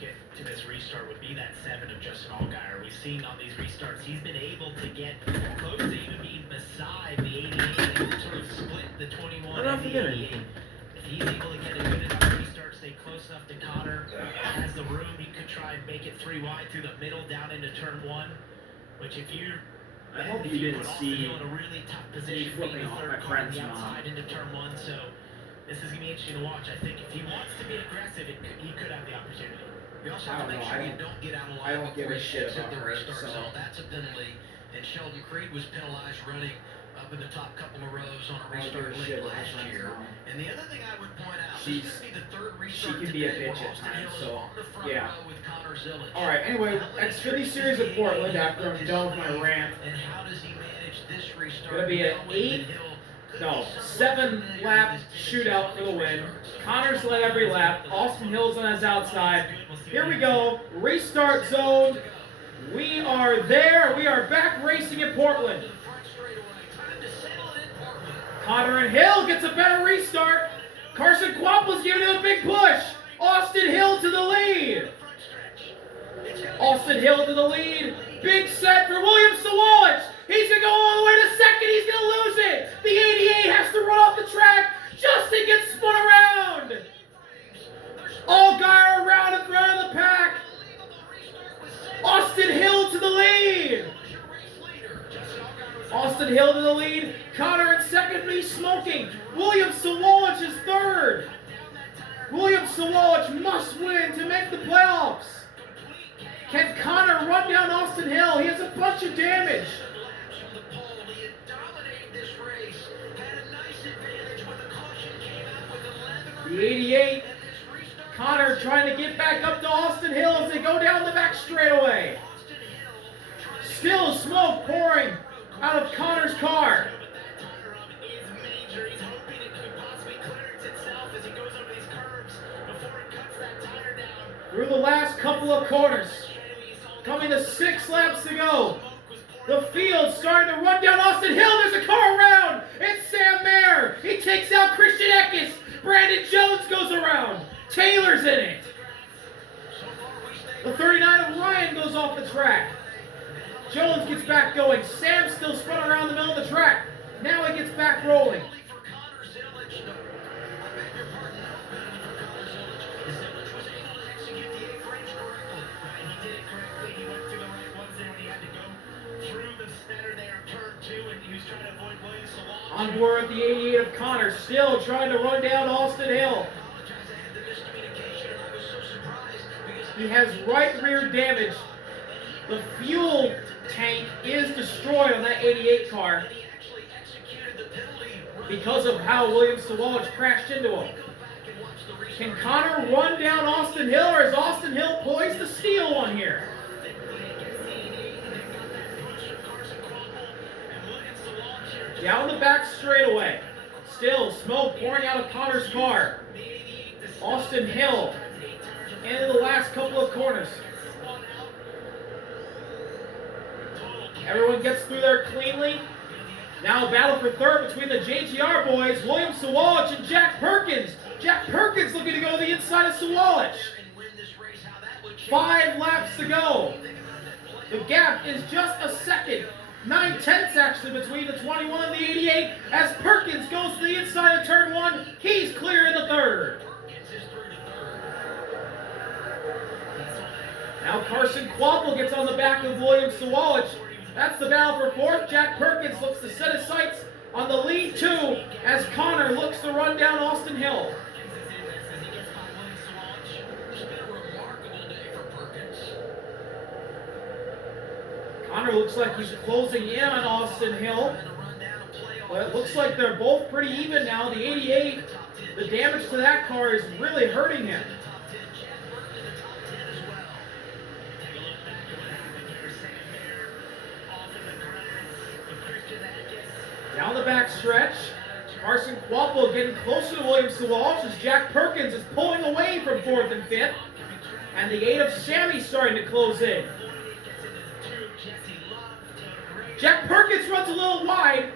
get to this restart would be that 7 of Justin Allgaier. We've seen on these restarts, he's been able to get close to even being beside the 88 and sort of split the 21 and the 88. If he's able to get a good enough restart, stay close enough to Connor, has the room, he could try and make it 3 wide through the middle down into turn 1, which if you didn't see in a really tough position, flipping off my friend's outside into turn 1, so this is going to be interesting to watch. I think if he wants to be aggressive, he could have the opportunity. You also have to make sure you don't get out of line before you exit the restart zone. That's a penalty. And Sheldon Creed was penalized running up in the top couple of rows on a restart late last year. And the other thing I would point out, this is going to be the third restart she can be a today bitch where at Austin times, Hill is so on the front yeah. row with Connor Zilic. All right. Anyway, Xfinity Series of Portland. After I'm done with my rant, And how does he manage this restart? gonna be an 7-lap shootout for the win. Connor's led every lap. Austin Hill's on his outside. Here we go. Restart zone. We are there. We are back racing in Portland. Connor and Hill gets a better restart. Carson Quapple's giving it a big push. Austin Hill to the lead. Austin Hill to the lead. Big set for William Sawalich. He's going to go all the way to second. He's going to lose it. The 88 has to run off the track. Justin gets spun around. Allgaier around in front of the pack. Austin Hill to the lead. Austin Hill to the lead. Connor in second, but he's smoking. William Sawalich is third. William Sawalich must win to make the playoffs. Can Connor run down Austin Hill? He has a bunch of damage. The 88. Connor trying to get back up to Austin Hill as they go down the back straightaway. Still smoke pouring out of Connor's car. Through the last couple of corners. Coming to 6 laps to go. The field starting to run down Austin Hill. There's a car around. It's Sam Mayer. He takes out Christian Eckes. Brandon Jones goes around. Taylor's in it. The 39 of Ryan goes off the track. Jones gets back going. Sam still spun around the middle of the track. Now he gets back rolling. On board the 88 of Connor, still trying to run down Austin Hill. He has right rear damage. The fuel tank is destroyed on that 88 car because of how William Sawalich crashed into him. Can Connor run down Austin Hill, or is Austin Hill poised to steal one here? Down the back straightaway. Still smoke pouring out of Connor's car. Austin Hill into the last couple of corners. Everyone gets through there cleanly. Now a battle for third between the JGR boys, William Sawalich and Jack Perkins. Jack Perkins looking to go to the inside of Sawalich. 5 laps to go. The gap is just a second. 9/10 actually between the 21 and the 88 as Perkins goes to the inside of turn 1. He's clear in the third. Now Carson Quapple gets on the back of William Sawalich. That's the battle for fourth. Jack Perkins looks to set his sights on the lead 2 as Connor looks to run down Austin Hill. Connor looks like he's closing in on Austin Hill. Well, it looks like they're both pretty even now. The 88, the damage to that car is really hurting him. Down the back stretch, Carson Quapple getting closer to William Sawalich as Jack Perkins is pulling away from 4th and 5th. And the 8 of Sammy starting to close in. Jack Perkins runs a little wide,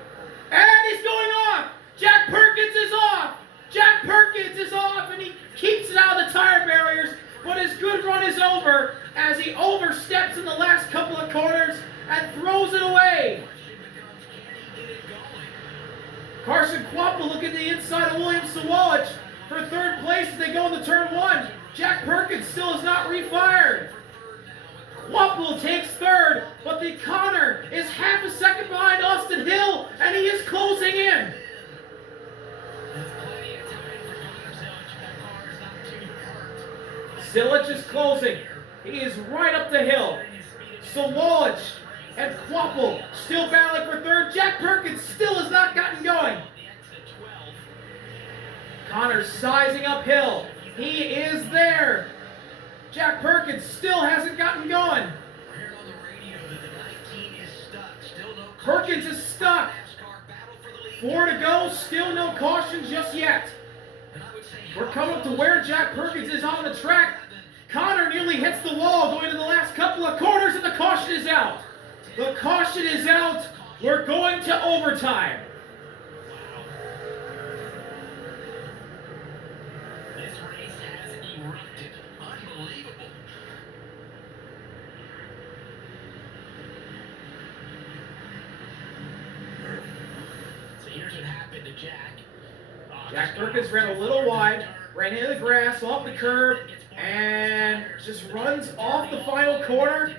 and he's going off. Jack Perkins is off. Jack Perkins is off, and he keeps it out of the tire barriers. but his good run is over as he oversteps in the last couple of corners and throws it away. Carson Kvapil looking at the inside of William Sawalich for third place as they go into turn one. Jack Perkins still has not refired. Kvapil takes third, but the Connor is half a second behind Austin Hill, and he is closing in. Zilich is closing. He is right up the hill. Sawalich and Kvapil still battling for third. Jack Perkins still has not gotten going. Connor sizing uphill. He is there. Jack Perkins still hasn't gotten going. Perkins is stuck. 4 to go. Still no caution just yet. We're coming up to where Jack Perkins is on the track. Connor nearly hits the wall going to the last couple of corners, and the caution is out. The caution is out. We're going to overtime. This race has erupted. Unbelievable. So here's what happened to Jack. Jack Perkins ran a little wide, ran into the grass, off the curb, and just runs off the final corner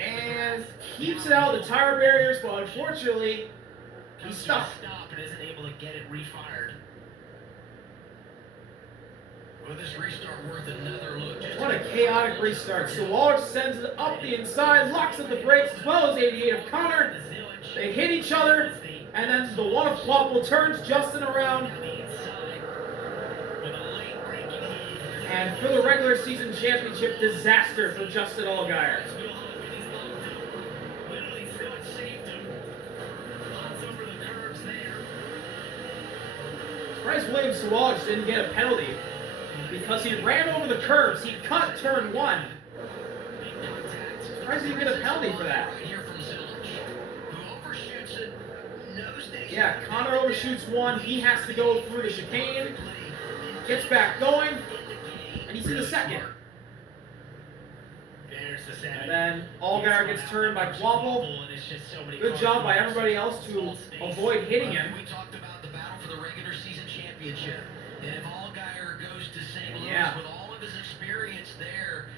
and keeps it out of the tire barriers, but unfortunately, he's stuck. And isn't able to get it refired. Will this restart worth another look? What a chaotic restart. Sawalich sends it up the inside, locks up the brakes as well as 88 of Connor. They hit each other, and then the one of Kvapil turns Justin around. And for the regular season championship, disaster for Justin Allgaier. Surprised William Sawalich didn't get a penalty because he ran over the curbs. He cut turn one. Surprised he didn't get a penalty for that. Yeah, Connor overshoots one. He has to go through the chicane. Gets back going. And he's in the second. And then Allgaier gets turned by Kvapil. Good job by everybody else to avoid hitting him. We talked about the battle for the regular season championship. And if Allgaier goes to St. Louis with all of his experience there,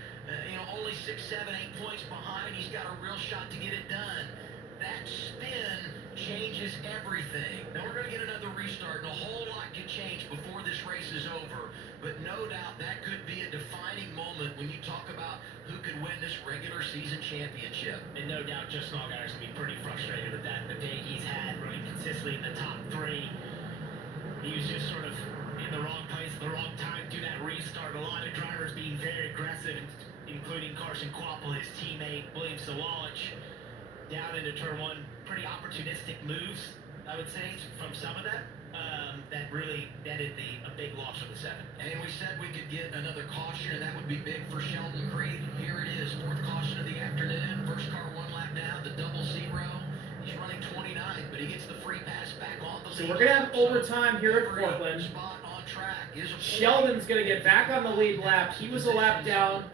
only 6, 7, 8 points behind, he's got a real shot to get it done. That spin changes everything. Now we're going to get another restart, and a whole lot can change before this race is over. But no doubt that could be a defining moment when you talk about who could win this regular season championship. And no doubt Justin Allgaier's going to be pretty frustrated with that. The day he's had running consistently in the top 3, he was just sort of in the wrong place at the wrong time to that restart. A lot of drivers being very aggressive, including Carson Kvapil, his teammate, William Sawalich, down into turn 1. Pretty opportunistic moves, I would say, from some of them. That really netted a big loss for the 7. And we said we could get another caution, and that would be big for Sheldon Creed. Here it is, 4th caution of the afternoon. First car 1 lap down, the 0-0. He's running 29th, but he gets the free pass back on the lead. So we're going to have overtime here at Portland. Sheldon's going to get back on the lead lap. He was a lap down,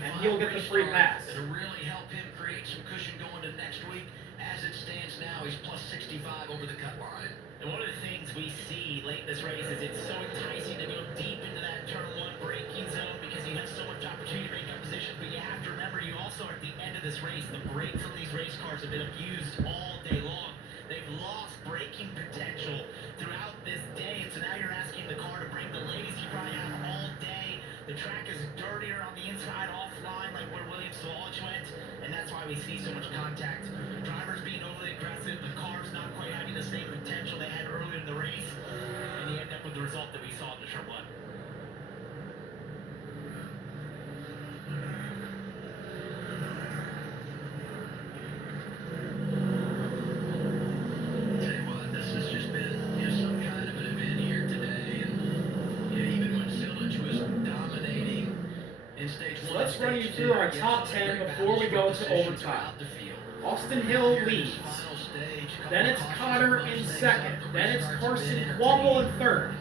and he'll get the free pass. It'll really help him create some cushion going to next week. As it stands now, he's plus 65 over the cut line. And one of the things we see late in this race is it's so enticing to go deep into that turn 1 braking zone because you have so much opportunity to make up position. But you have to remember, you also are at the end of this race. The brakes on these race cars have been abused all day long. They've lost braking potential throughout this day. And so now you're asking the car to brake the latest you probably have all day. The track is dirtier on the inside, offline, like where William Sawalich went. And that's why we see so much contact. Drivers being overly aggressive, the cars not quite having the same potential they had earlier in the race, and you end up with the result that we saw in the turn 1. Tell you what, this has just been some kind of an event here today, and even when Zilich was dominating in stage 1. So let's run you through our top 10 before we go to overtime. Austin Hill leads. Then it's Connor in second. Then it's Carson Kvapil in third.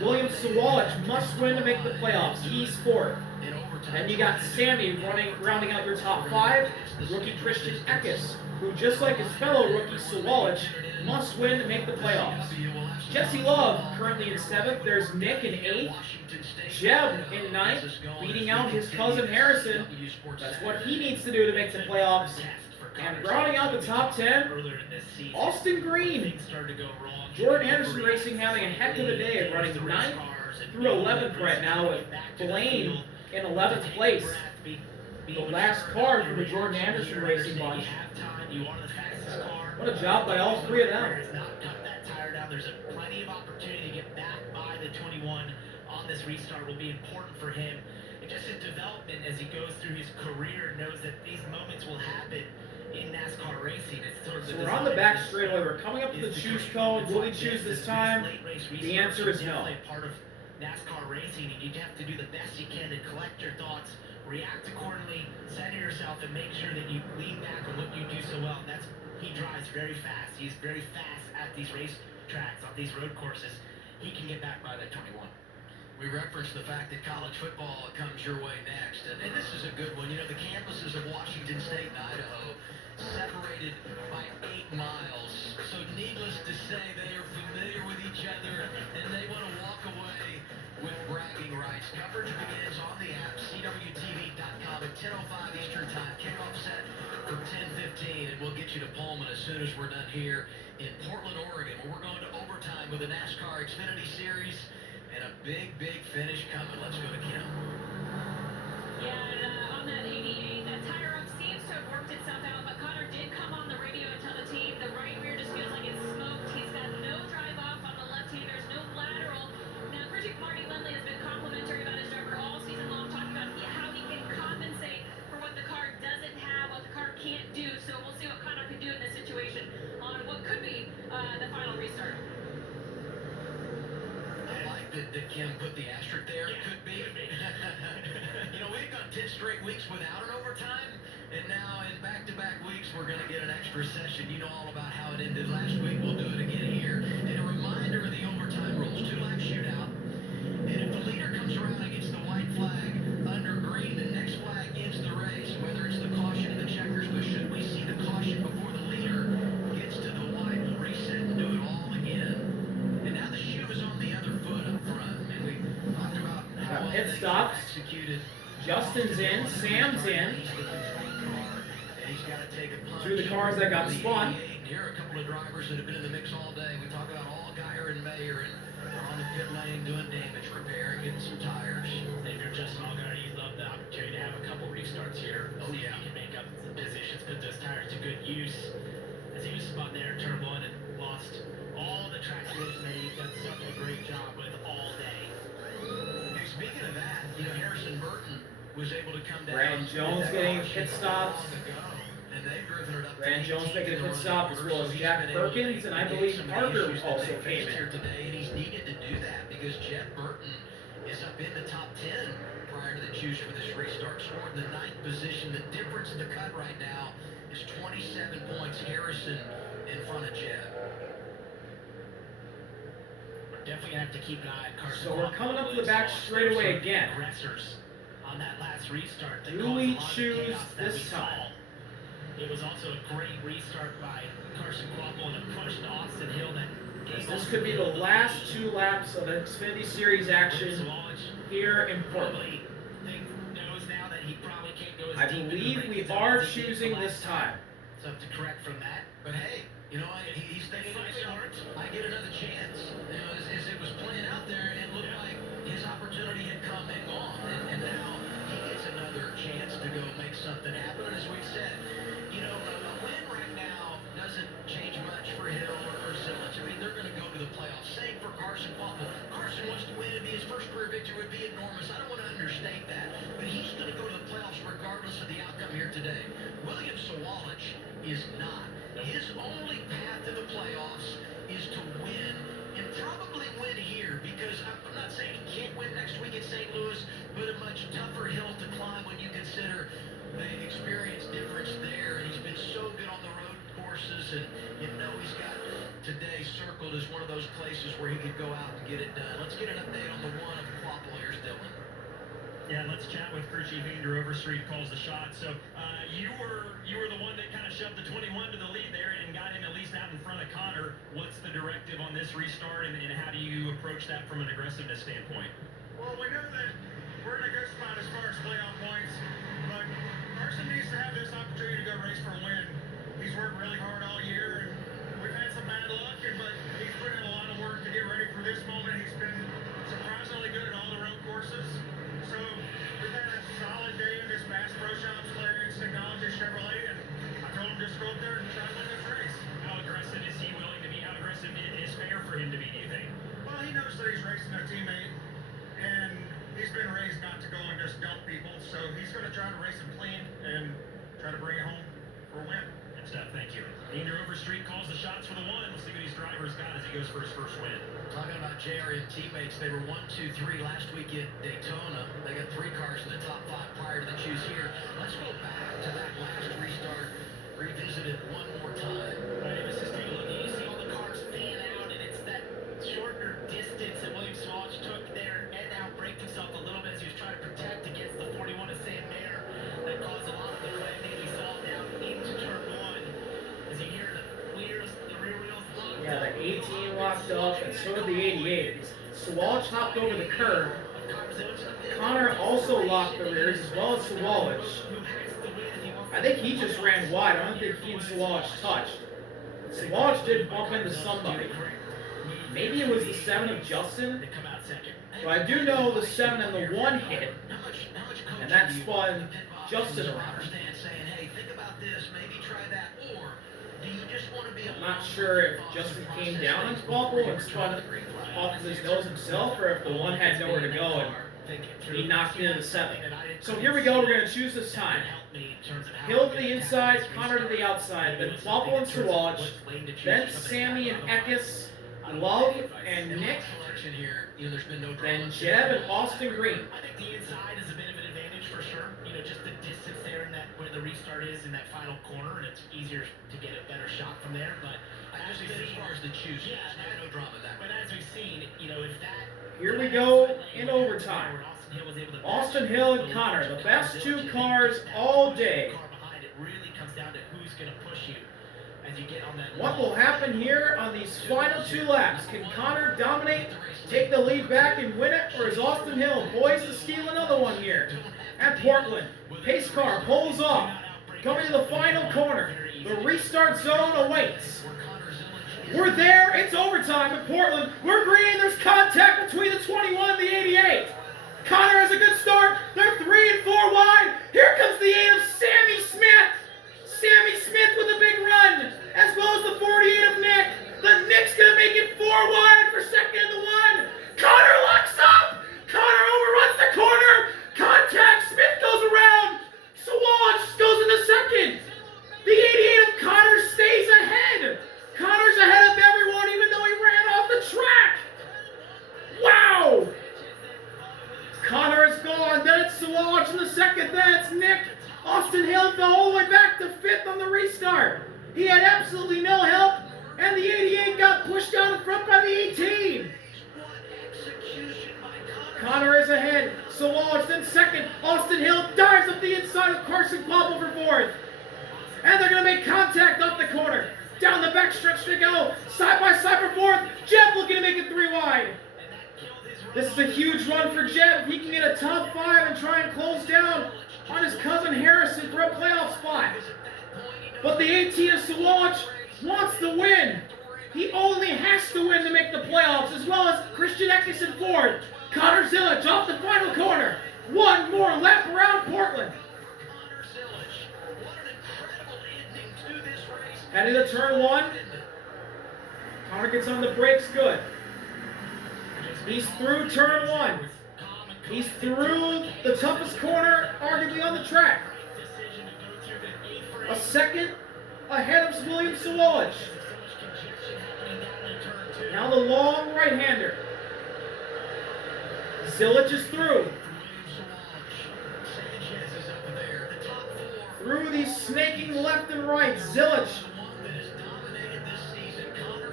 William Sawalich must win to make the playoffs. He's fourth. Then you got Sammy rounding out your top 5. Rookie Christian Eckes, who just like his fellow rookie Sawalich, must win to make the playoffs. Jesse Love currently in 7th. There's Nick in 8th. Jeb in 9th, beating out his cousin Harrison. That's what he needs to do to make the playoffs. And rounding out the top 10, Austin Green. Jordan Anderson Racing having a heck of a day, running 9th through 11th right now, with Blaine in 11th place. The last car from the Jordan Anderson Racing bunch. What a job by all 3 of them. There's plenty of opportunity to get back by the 21 on this restart will be important for him. And just his development as he goes through his career, knows that these moments will happen in NASCAR racing. It's sort of so we're on the back straightaway. We're coming up to the choose cone. Will we choose this time? The answer is no. Part of NASCAR racing, and you have to do the best you can to collect your thoughts, react accordingly, center yourself, and make sure that you lean back on what you do so well. He drives very fast. He's very fast at these race tracks, on these road courses. He can get back by that 21. We referenced the fact that college football comes your way next, and this is a good one. You know, the campuses of Washington State and Idaho separated by 8 miles, so needless to say they are familiar with each other, and they want to walk away with bragging rights. Coverage begins on the app, CWTV.com at 10:05 Eastern Time. Kickoff set for 10:15, and we'll get you to Pullman as soon as we're done here in Portland, Oregon, where we're going to overtime with the NASCAR Xfinity Series and a big, big finish coming. Let's go to Kim. Yeah, and on that 88, that tire up seems to have worked itself out, but Connor did come on the radio and tell the team the right rear just feels like it's smoked. He's got no drive off on the left hand. There's no lateral. Now, Marty Lindley has been complimentary about his driver all season long, talking about how he can compensate for what the car doesn't have, what the car can't do. So we'll see what Connor can do in this situation on what could be the final restart. I like that Kim put the asterisk there. Yeah. Could be. You know, we've gone 10 straight weeks without an overtime, and now in back-to-back weeks we're going to get an extra session. You know all about how it ended last week. We'll do it again here. And a reminder of the overtime rules. 2-lap shootout. And if the leader comes around and gets the white flag under green, the next flag ends the race, whether it's the caution or the checkers. But should we see the caution before the leader gets to the white, we'll reset and do it all again. And now the shoe is on the other foot up front. I mean, we talked about how pit stops. Executed. Justin's in, Sam's in. Two of the cars that got spun. Here are a couple of drivers that have been in the mix all day. We talk about Allgaier and Mayer and on the pit lane doing damage repair and getting some tires. If you're Justin Allgaier, you'd love the opportunity to have a couple restarts here. Oh, See yeah. if you can make up the positions, put those tires to good use. As he was spun there in turn 1 and lost all the track position that he's done such a great job with all day. Hey, speaking of that, you know, Harrison Burton was able to come down. Brandon Jones getting pit stops. And they've driven it up. Brandon Jones making a pit stop, as well as Jack Perkins, and I believe Parker also came in. Here today, and he's needed to do that because Jeff Burton is up in the top 10 prior to the choose for this restart. Scored the 9th position. The difference in the cut right now is 27 points. Harrison in front of Jeff. We're definitely going to have to keep an eye on Carson. So we're coming up to the back straightaway again. Aggressors on that last restart. Do we choose this time? It was also a great restart by Carson Kvapil and a push to Austin Hill that gave This could be the last 2 laps of Xfinity Series action here in Portland. Knows now that he probably can't go as I deep believe into the we race are as he did choosing the this last time. So to correct from that. But hey, you know, he's thinking to himself, I get another chance. You know, as it was playing out there, it looked like his opportunity had come and gone. And now he gets another chance to go make something happen. And as we've said, you know, a win right now doesn't change much for Hill or Simmons. I mean, they're going to go to the playoffs. Same for Carson Kvapil. Carson wants to win. It'd be his first career victory. Would be enormous. I don't want to understate that. But he's going to go to the playoffs regardless of the outcome here today. William Sawalich is not. His only path to the playoffs is to win, and probably win here, because I'm not saying he can't win next week at St. Louis, but a much tougher hill to climb when you consider the experience difference there. He's been so good on the road course horses, and you know he's got today circled as one of those places where he could go out and get it done. Let's get an update on the one of Quapple. Here's Dylan. Yeah, let's chat with crew chief Andrew Overstreet, calls the shot. So you were the one that kind of shoved the 21 to the lead there and got him at least out in front of Connor. What's the directive on this restart, and how do you approach that from an aggressiveness standpoint? Well, we know that we're in a good spot as far as playoff points, but Carson needs to have this opportunity to go race for a win. He's worked really hard all year, and we've had some bad luck, but he's put in a lot of work to get ready for this moment. He's been surprisingly good at all the road courses. So we've had a solid day in this Bass Pro Shops, Clarence Technology Chevrolet, and I told him just go up there and try to win this race. How aggressive is he willing to be? How aggressive is fair for him to be, do you think? Well, he knows that he's racing a teammate, and he's been raised not to go and just dump people, so he's going to try to race him clean and try to bring it home for a win. Good stuff, thank you. Andrew Overstreet calls the shots for the one. We'll see what his driver's got as he goes for his first win. Talking about JRM teammates, they were 1, 2, 3 last week at Daytona. They got 3 cars in the top 5 prior to the choose here. Let's go back to that last restart, revisit it one more time. Right, let's just take a look. You see all the cars fan out, and it's that shorter distance that William Sauvage took there, and now braked himself a little bit as he was trying to protect against the 41 of Sam Mayer. That caused a lot of the landing we saw down into turn 1. As you hear the wheels, the rear wheels locked. Yeah, the 18 locked up, and so did the 88. Sawalch hopped over the curb. Connor also locked the rears, as well as Sawalch. I think he just ran wide. I don't think he and Sawalch touched. Sawalch did bump into somebody. Maybe it was the 7 of Justin. But I do know the 7 and the 1 hit, and that spun Justin around. I'm not sure if Justin came down on Quapple and spun off of his nose himself, or if the 1 had nowhere to go and he knocked into the 7. So here we go, we're going to choose this time. Hill to the inside, Connor to the outside, then Quapple and Sawalch, then Sammy and Eckes, Love and Nick, then Jeb and Austin Green. I think the inside is a bit of an advantage for sure. You know, just the distance there and that where the restart is in that final corner, and it's easier to get a better shot from there. But as far as the choose, yeah, no drama that. But as we've seen, you know, if that Here we go in overtime. Austin Hill and Connor, the best 2 cars all day. It really comes down to who's going to push you as you get on that. What will happen here on these final 2 laps? Can Connor dominate, take the lead back and win it, or is Austin Hill poised to steal another one here? At Portland, pace car pulls off, coming to the final corner. The restart zone awaits. We're there, it's overtime in Portland. We're green, there's contact between the 21 and the 88. Connor has a good start. They're 3 and 4 wide. Here comes the 8 of Sammy Smith. Sammy Smith with a big run, as well as the 48 of Nick. The Nick's gonna make it 4 wide for second in the 1. Connor locks up. Connor overruns the corner. Contact. Smith goes around. Sawalch goes into second. The 88 of Connor stays ahead. Connor's ahead of everyone, even though he ran off the track. Wow. Connor is gone. Then it's Sawalch in the second. Then it's Nick. Austin Hill fell all the way back to 5th on the restart. He had absolutely no help, and the 88 got pushed down in front by the 18. Connor is ahead. Sawalch then second. Austin Hill dives up the inside of Carson Quapple for 4th. And they're going to make contact up the corner. Down the backstretch they go. Side by side for 4th. Jeb looking to make it 3 wide. This is a huge run for Jeb. If he can get a top 5 and try and close down on his cousin Harrison for a playoff spot. But the 18 of Sawalch wants the win. He only has to win to make the playoffs, as well as Christian Eckes in 4th. Connor Zillage off the final corner. 1 more lap around Portland. Heading to turn 1. Connor gets on the brakes good. He's through turn 1. He's through the toughest corner, arguably on the track. A second ahead of William Sawalch. Now the long right-hander. Zillage is through. Through these snaking left and right. Zillage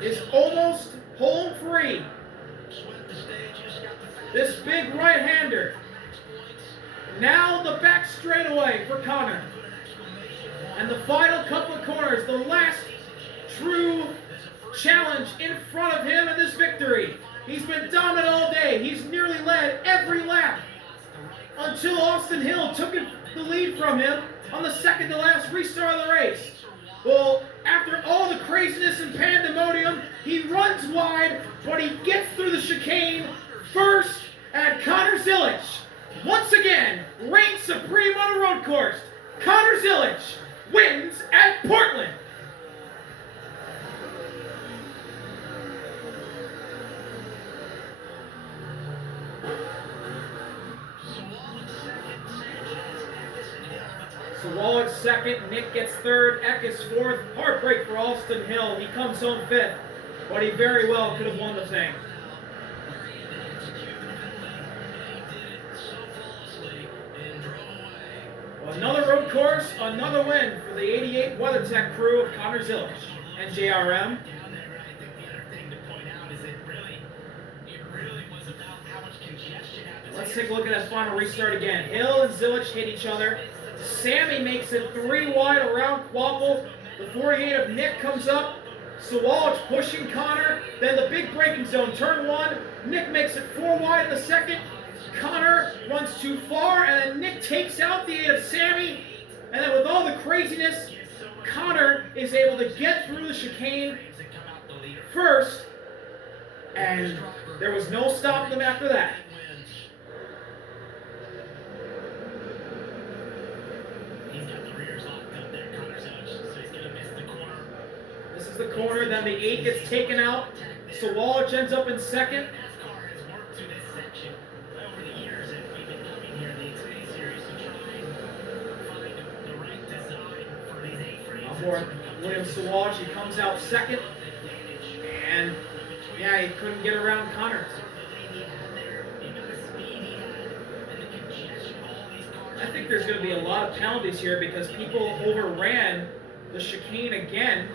is almost home free. This big right-hander. Now the back straightaway for Conor. And the final couple of corners, the last true challenge in front of him in this victory. He's been dominant all day. He's nearly led every lap until Austin Hill took the lead from him on the second to last restart of the race. Well, after all the craziness and pandemonium, he runs wide, but he gets through the chicane first, and Conor Zilic once again reigns supreme on a road course. Conor Zilic wins at Portland. Sawalek second, Nick gets third, Eckes fourth. Heartbreak for Austin Hill. He comes home fifth, but he very well could have won the thing. Well, another road course, another win for the 88 WeatherTech crew of Conor Zilic and JRM. Let's take a look at that final restart again. Hill and Zilic hit each other. Sammy makes it 3 wide around Quapple. The 48 of Nick comes up. Sawalek pushing Conor. Then the big braking zone, turn 1. Nick makes it 4 wide in the second. Conor runs too far, and then Nick takes out the 8 of Sammy. And then with all the craziness, Conor is able to get through the chicane first. And there was no stopping them after that. This is the corner, then the 8 gets taken out. Sawalek ends up in second. William Sawalek, he comes out second. And yeah, he couldn't get around Conor. I think there's going to be a lot of penalties here because people overran the chicane again.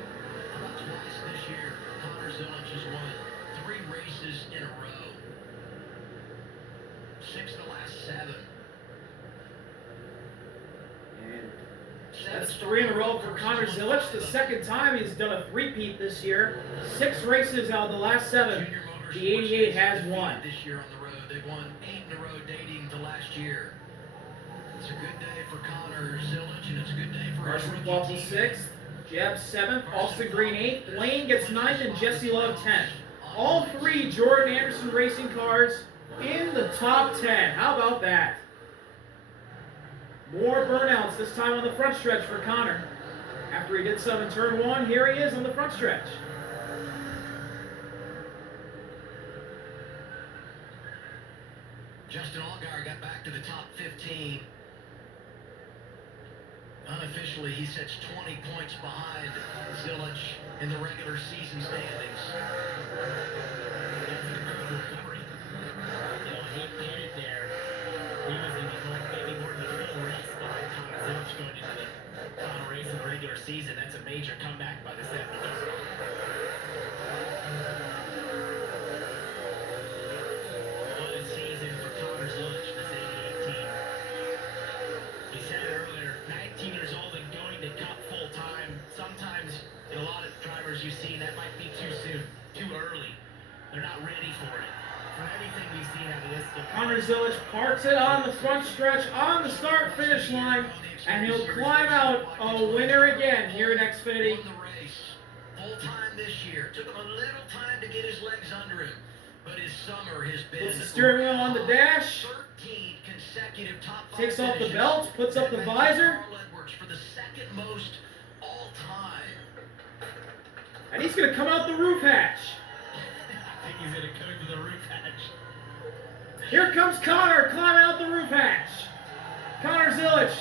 This year, Conor Zilic has won 3 races in a row. 6 the last 7. And that's 3 in a row for Conor Zilic. The second time he's done a three-peat this year. 6 races out of the last 7. The 88 has won. This year on the road, they've won 8 in a row dating to last year. It's a good day for Conor Zilic, and it's a good day for Carson Quapple 6th, Jeb 7th, Austin Green 8th, Lane gets 9th, and Jesse Love 10th. All 3 Jordan Anderson racing cars in the top 10. How about that? More burnouts, this time on the front stretch for Conor. After he did some in turn 1, here he is on the front stretch. Justin Allgaier got back to the top 15. Unofficially, he sits 20 points behind Zilic in the regular season standings. He did it there. He was in maybe more than a full race behind Conor Zilic going into the final race of the regular season. That's a major comeback by the 70s. What a season for Conor Zilic, this 88 team. He said it earlier, 19 years old and going to Cup full time. Sometimes in a lot of drivers you see that might be too soon, too early. They're not ready for it. For everything we've seen out of this. Conor Zilic parks it on the front stretch, on the start-finish line, and he'll climb out a winner again here in Xfinity. Won the race full time this year. Took him a little time to get his legs under him, but his summer has been. Puts the steering wheel on the dash. 13 consecutive top 5 Takes off the finishes. belt, puts up the visor. Carl Edwards for the second most all time. And he's going to come out the roof hatch. I think he's going to go to the roof hatch. Here comes Conor climbing out the roof hatch. Conor Zilic,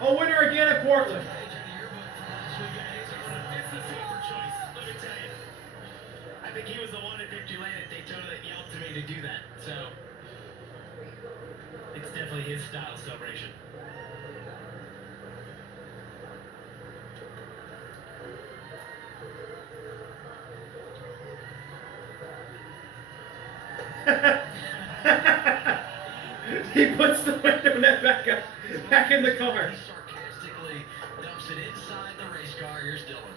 a winner again at Portland. I think he was the one at Victory Lane at Daytona that yelled to me to do that. So it's definitely his style celebration. He puts the window net back up, back in the car. He sarcastically dumps it inside the race car. Here's Dylan.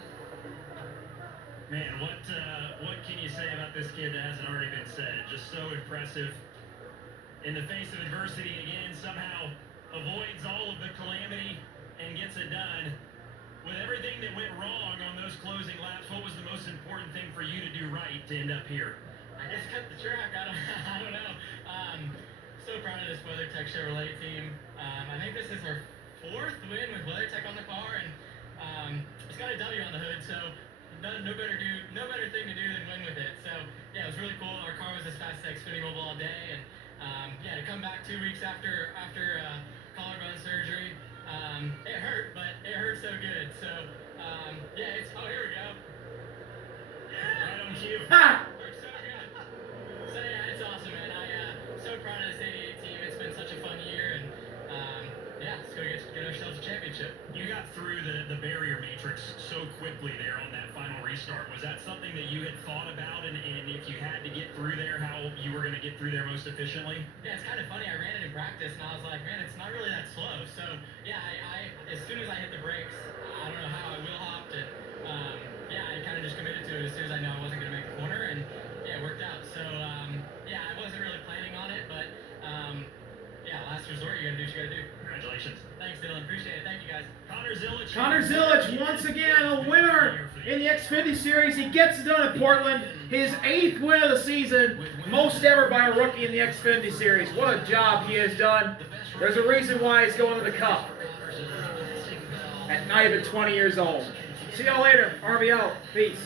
Man, what can you say about this kid that hasn't already been said? Just so impressive. In the face of adversity, again, somehow avoids all of the calamity and gets it done. With everything that went wrong on those closing laps, what was the most important thing for you to do right to end up here? I guess cut the track. I don't know. So proud of this WeatherTech Chevrolet team. I think this is our 4th win with WeatherTech on the car, and it's got a W on the hood, so no better thing to do than win with it. So yeah, it was really cool. Our car was as fast as Xfinity Mobile all day, and yeah, to come back 2 weeks after collarbone surgery, it hurt, but it hurt so good. So yeah, it's here we go. Yeah, Right on cue. Ha! worked so good. So yeah, it's awesome, man. So proud of this 88 team. It's been such a fun year, and yeah, let's go get ourselves a championship. You got through the barrier matrix so quickly there on that final restart. Was that something that you had thought about, and if you had to get through there, how you were going to get through there most efficiently? Yeah, it's kind of funny. I ran it in practice, and I was like, man, it's not really that slow. So yeah, I as soon as I hit the brakes, I don't know how I wheel hopped it. Yeah, I kind of just committed to it as soon as I know I wasn't going to make the corner, and yeah, it worked out. So yeah, I wasn't really planning on it, but yeah, last resort, you got to do what you got to do. Congratulations. Thanks, Dylan. Appreciate it. Thank you, guys. Connor Zilic. Connor Zilic, once again, a winner in the Xfinity Series. He gets it done at Portland. His 8th win of the season, most ever by a rookie in the Xfinity Series. What a job he has done. There's a reason why he's going to the Cup at not even 20 years old. See y'all later. RV out. Peace.